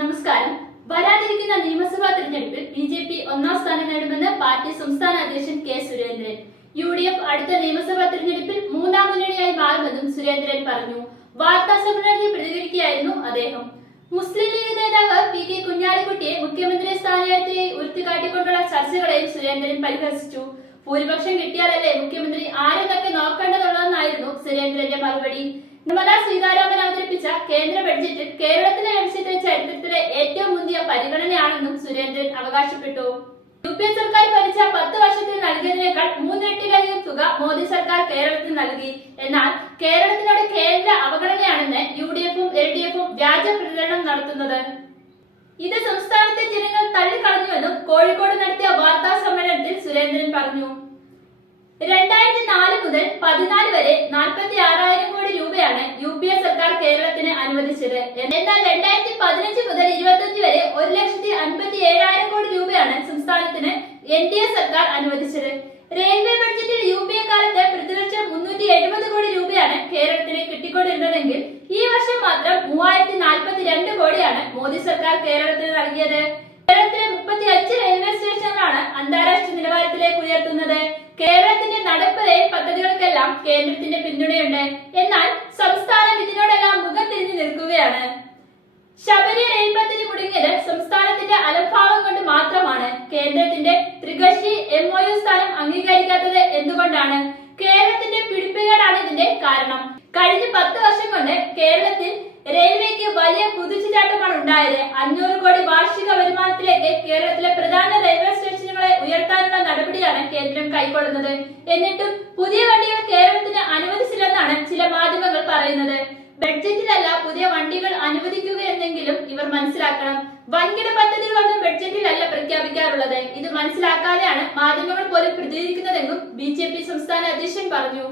നമസ്കാരം. വരാനിരിക്കുന്ന നിയമസഭാ തെരഞ്ഞെടുപ്പിൽ ബി ജെ പി ഒന്നാം സ്ഥാനം നേടുമെന്ന് പാർട്ടി സംസ്ഥാന അധ്യക്ഷൻ K Surendran. U D F അടുത്ത നിയമസഭാ തെരഞ്ഞെടുപ്പിൽ മൂന്നാം മുന്നണിയായി മാറുമെന്നും സുരേന്ദ്രൻ പറഞ്ഞു. വാർത്താ സമ്മേളനത്തിൽ പ്രതികരിക്കുകയായിരുന്നു അദ്ദേഹം. മുസ്ലിം ലീഗ് നേതാവ് പി കെ കുഞ്ഞാലിക്കുട്ടിയെ മുഖ്യമന്ത്രി സ്ഥാനാർത്ഥിയായി ഉയർത്തിക്കാട്ടിക്കൊണ്ടുള്ള ചർച്ചകളെയും സുരേന്ദ്രൻ പരിഹസിച്ചു. ഭൂരിപക്ഷം കിട്ടിയാലല്ലേ മുഖ്യമന്ത്രി ആരെന്നൊക്കെ നോക്കേണ്ടതുള്ളതെന്നായിരുന്നു സുരേന്ദ്രന്റെ മറുപടി. നിർമ്മല സീതാരാമൻ അവതരിപ്പിച്ച കേന്ദ്ര ബഡ്ജറ്റിൽ കേരളത്തിന് ലഭിച്ചത് ചരിത്രത്തിലെ ഏറ്റവും മുന്തിയ പരിഗണനയാണെന്നും സുരേന്ദ്രൻ അവകാശപ്പെട്ടു. യു പി എ സർക്കാർ ഭരിച്ച പത്ത് വർഷത്തിൽ നൽകിയതിനേക്കാൾ മൂന്നിരട്ടിയിലധികം തുക മോദി സർക്കാർ കേരളത്തിന് നൽകി. എന്നാൽ കേരളത്തിനോട് കേന്ദ്ര അവഗണനയാണെന്ന് യു ഡി എഫും എൽ ഡി എഫും വ്യാജ പ്രചരണം നടത്തുന്നത്. ഇത് സംസ്ഥാനത്തെ ജനങ്ങൾ തള്ളിക്കളഞ്ഞുവെന്നും കോഴിക്കോട് നടത്തിയ വാർത്താ സമ്മേളനത്തിൽ സുരേന്ദ്രൻ പറഞ്ഞു. രണ്ടായിരത്തി നാല് മുതൽ പതിനാല് വരെ നാൽപ്പത്തി ആറായിരം കോടി രൂപയാണ് യു പി എ സർക്കാർ കേരളത്തിന് അനുവദിച്ചത്. എന്നാൽ രണ്ടായിരത്തി പതിനഞ്ച് മുതൽ ഇരുപത്തഞ്ച് വരെ ഒരു ലക്ഷത്തി അൻപത്തി ഏഴായിരം കോടി രൂപയാണ് സംസ്ഥാനത്തിന് എൻ ഡി എ സർക്കാർ അനുവദിച്ചത്. റെയിൽവേ ബഡ്ജറ്റിൽ യു പി എ കാലത്ത് പ്രതിലക്ഷം മുന്നൂറ്റി എഴുപത് കോടി രൂപയാണ് കേരളത്തിന് കിട്ടിക്കൊണ്ടിരുന്നതെങ്കിൽ ഈ വർഷം മാത്രം മൂവായിരത്തി നാൽപ്പത്തി രണ്ട് കോടിയാണ് മോദി സർക്കാർ കേരളത്തിന് നൽകിയത്. കേരളത്തിലെ മുപ്പത്തി അഞ്ച് റെയിൽവേ സ്റ്റേഷനുകളാണ് അന്താരാഷ്ട്ര നിലവാരത്തിലേക്ക് ഉയർത്തുന്നത്. കേരളത്തിന്റെ നടപ്പ് റെയിൽ കേന്ദ്രത്തിന്റെ പിന്തുണയുണ്ട്. എന്നാൽ സംസ്ഥാനം ഇതിനോടെല്ലാം മുഖം തിരിഞ്ഞു നിൽക്കുകയാണ്. ശബരി റെയിൽ പദ്ധതി മുടങ്ങിയത് സംസ്ഥാനത്തിന്റെ അലംഭാവം കൊണ്ട് മാത്രമാണ്. കേന്ദ്രത്തിന്റെ ത്രികക്ഷി എം ഒ യു സ്ഥാനം അംഗീകരിക്കാത്തത് എന്തുകൊണ്ടാണ്? കേരളത്തിന്റെ പിടിപ്പുകേടാണ് ഇതിന്റെ കാരണം. കഴിഞ്ഞ പത്ത് വർഷം കൊണ്ട് കേരളത്തിൽ റെയിൽവേക്ക് വലിയ കുതിച്ചുചാട്ടമാണ് ഉണ്ടായത്. അഞ്ഞൂറ് കോടി വാർഷിക വരുമാനത്തിലേക്ക് കേരളത്തിലെ പ്രധാന റെയിൽവേ സ്റ്റേഷനുകളെ ഉയർത്താനുള്ള നടപടിയാണ് കേന്ദ്രം കൈക്കൊള്ളുന്നത്. എന്നിട്ടും പുതിയ വണ്ടികൾ കേരളത്തിന് അനുവദിച്ചില്ലെന്നാണ് ചില മാധ്യമങ്ങൾ പറയുന്നത് ബഡ്ജറ്റിലല്ല പുതിയ വണ്ടികൾ അനുവദിക്കുക എന്നെങ്കിലും ഇവർ മനസ്സിലാക്കണം. വൻകിട പദ്ധതികളൊന്നും ബഡ്ജറ്റിലല്ല പ്രഖ്യാപിക്കാറുള്ളത്. ഇത് മനസ്സിലാക്കാതെയാണ് മാധ്യമങ്ങൾ പോലും പ്രതികരിക്കുന്നതെന്നും ബി സംസ്ഥാന അധ്യക്ഷൻ പറഞ്ഞു.